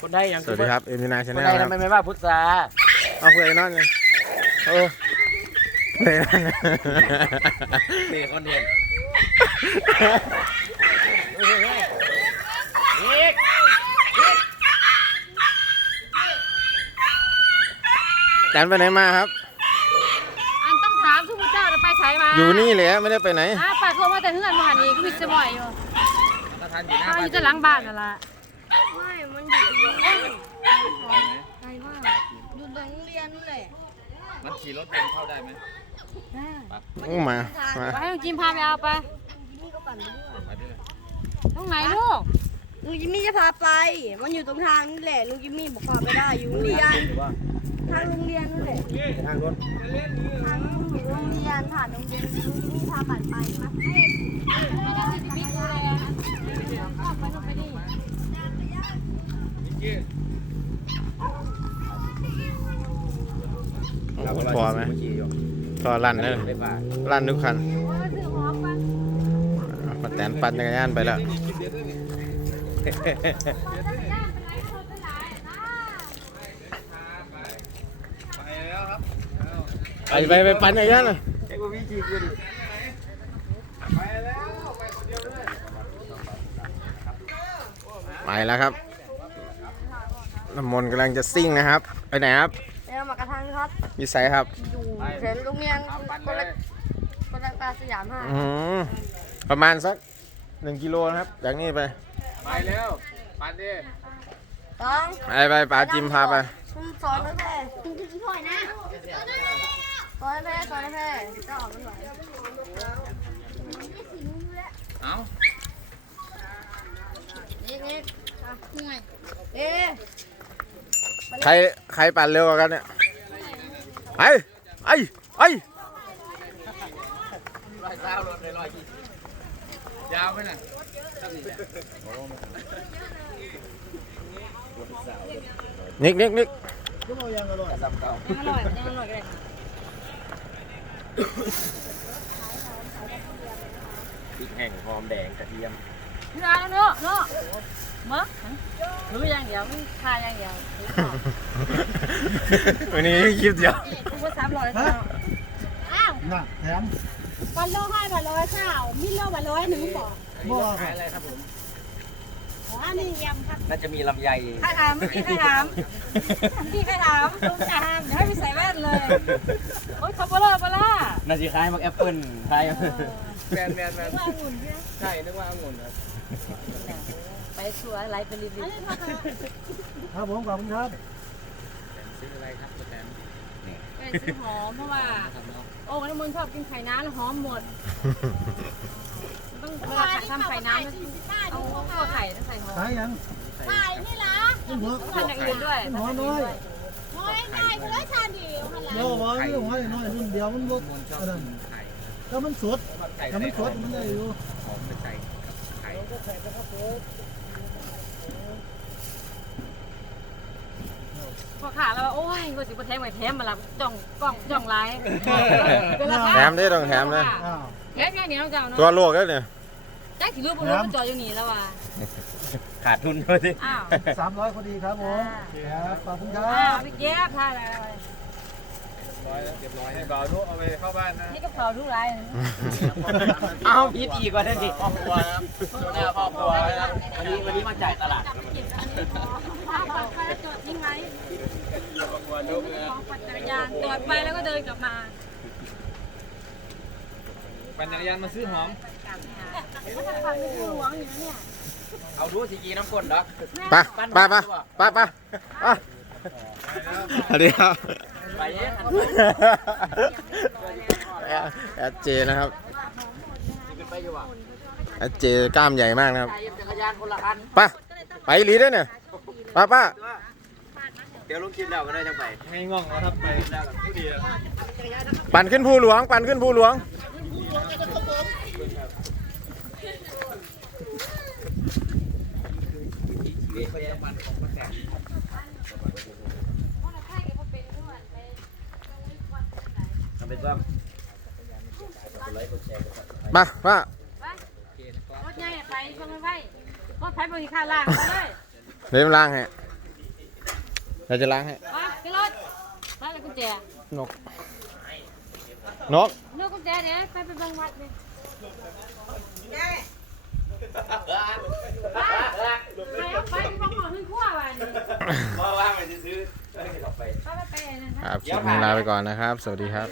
คนได้ยังสวัสดีครับเอ็มพีนาชาแนลครับไม่ไม่ว่าพุทธาเอาคุยนองเลยเออเลยนะเตะคนเดียวแอกนไปไหนมาครับ อันต้องถามทุกผู้ชมจะไปใช้มา อยู่นี่เลยไม่ได้ไปไหนอ่ะไปเข้ามาแต่เพื่อนมาหานี่ก็มีจะบ่อยอยู่อยู่จะล้างบ้านน่ะละี่รถเป็นเข้าได้ไหมได้ไปมาไปให้จิมพาไปเอาไปตรงไหนลูก ลุงยิมมี่จะพาไป มันอยู่ตรงทางนี่แหละ ลุงยิมมี่บอกพาไปได้ อยู่โรงเรียนทางโรงเรียนนั่แหละ ทางรถทางโรงเรียนผ่าโรงเรียนลุงยิมมี่พาบัไปไม่ไดไรไปนไปนีพอไหมทัรั่นเลยลั่นทุกคันมาแตนปั่นจักานไปแล้ว ไป ไป ไป ปั่นจักรยานไปแล้วครับ น้ำมนต์กำลังจะซิ่งนะครับ ไปไหนครับมีใส่ครับเห็นลุงเมียงคนละคนละตาสยามห้าประมาณสักหนึ่งกิโลนะครับจากนี้ไป ไปแล้วปันดิต้องไปไปปลาจิมพาไปสุ้มซ้อนแล้วแม่ซ้อนแม่ซ้อนแม่จะออกมันหน่อยเอ้านี่นี่ใคร ใครปั่นเร็วกว่ากันเนี่ยไอ้ไอ้ไอ้ยาวไหนะนิกนิกนิกยังอร่อยยอร่อยยังอร่อยกันพริกแห้งหอมแดงกระเทียม นี่เนอะเนอะมะรู้ยังเดียวไม่ทายยังเดียววันนี้คิดเดียวคุณว่าสารอยเท่าอ้าวหนักแถมบอลโล่ห้าบอลโล่เท่ามิลโล่บอลโล่หนึ่งบ่อบ่ออะไรครับผมอ๋อนี่ยำครับน่าจะมีลำไยข่าวามพี่ข้าวามพี่ข้าวามลุงจามเดี๋ยวให้พี่ใส่แว่นเลยโอ้ยคาร์โบไฮเดรตน่าจะคล้ายมักแอปเปิ้ลคล้ายแมนแมนแมนนึกว่าอุ่นใช่ใช่นึกว่าองุ่นไปสัวร์ไรฟ์ไปรีวๆครับผมขอบคุณครับแซื้ออะไรครับแซมซื้อหอมเพราะว่า โอ้ยมึงชอบกินไข่น้ำแล้หอมหมด ต้องเวลาทำไข่น้ำต้องเอาไข่ต้องใส่หอมใช่ยัง ไข่นี่ละ้อมด้วย หอมด้วยหอมไงคือว่าชาดีหรือว่าอะไรโอ้ยไข่น้อยนุ่นเดียวมันบวกแล้วมันสดแล้วมันสดมันได้อยู่หอมใสไข่ก็ใส่กรเพาะขาแล้วโอ้ยกูสิบ่แทงไว้แถมมาละจ่องกล้องจ่องหลแถมได้ต้องแถมนะแถมแค่ี้เจ้าเนาะตัวโลกแล้เนี่ยจ้าถือรู้บ่รู้มันจ่ออยู่นี่แล้วว่ะขาดทุนด้วยสิสามร้อยพอดีครับผมโอเคครับขอบคุณครับอ้าวพี่แก้วพาอะไรเก็บร้อยให้เบาทุกเอาไปเข้าบ้านนะนี่ก็เอาทุกไรเอาพีดอีกก็ได้สิครอบครัวนะครอบครัวนะวันนี้วันนี้มาจ่ายตลาดลูกเดินไปแล้วก็เดินกลับมา ปันจักรยานมาซื้อหอมเอาดูสิกีน้ำกลดปะปะปะปะปะอันนี้ครับไปเยอะเจนะครับแอดเจกล้ามใหญ่มากนะครับปะไปลีือได้เนี่ยปะปะเดี๋ยวลงคลิปแล้วก็ได้จังไปไม่ง่องแล้วครับไปปั่นขึ้นภูหลวงปั่นขึ้นภูหลวงมาว่ารถใหญ่ไปฟังไว้รถไฟบริการล่างเลยเรียบร้อยฮะเราจะล้างให้ไป ไปรถมาแล้วกุญแจนก นก นกกุญแจเนี่ยไปไปบังวัดเลยไไปปครับดผวลาไปก่อนนะครับ สวัสดีครับ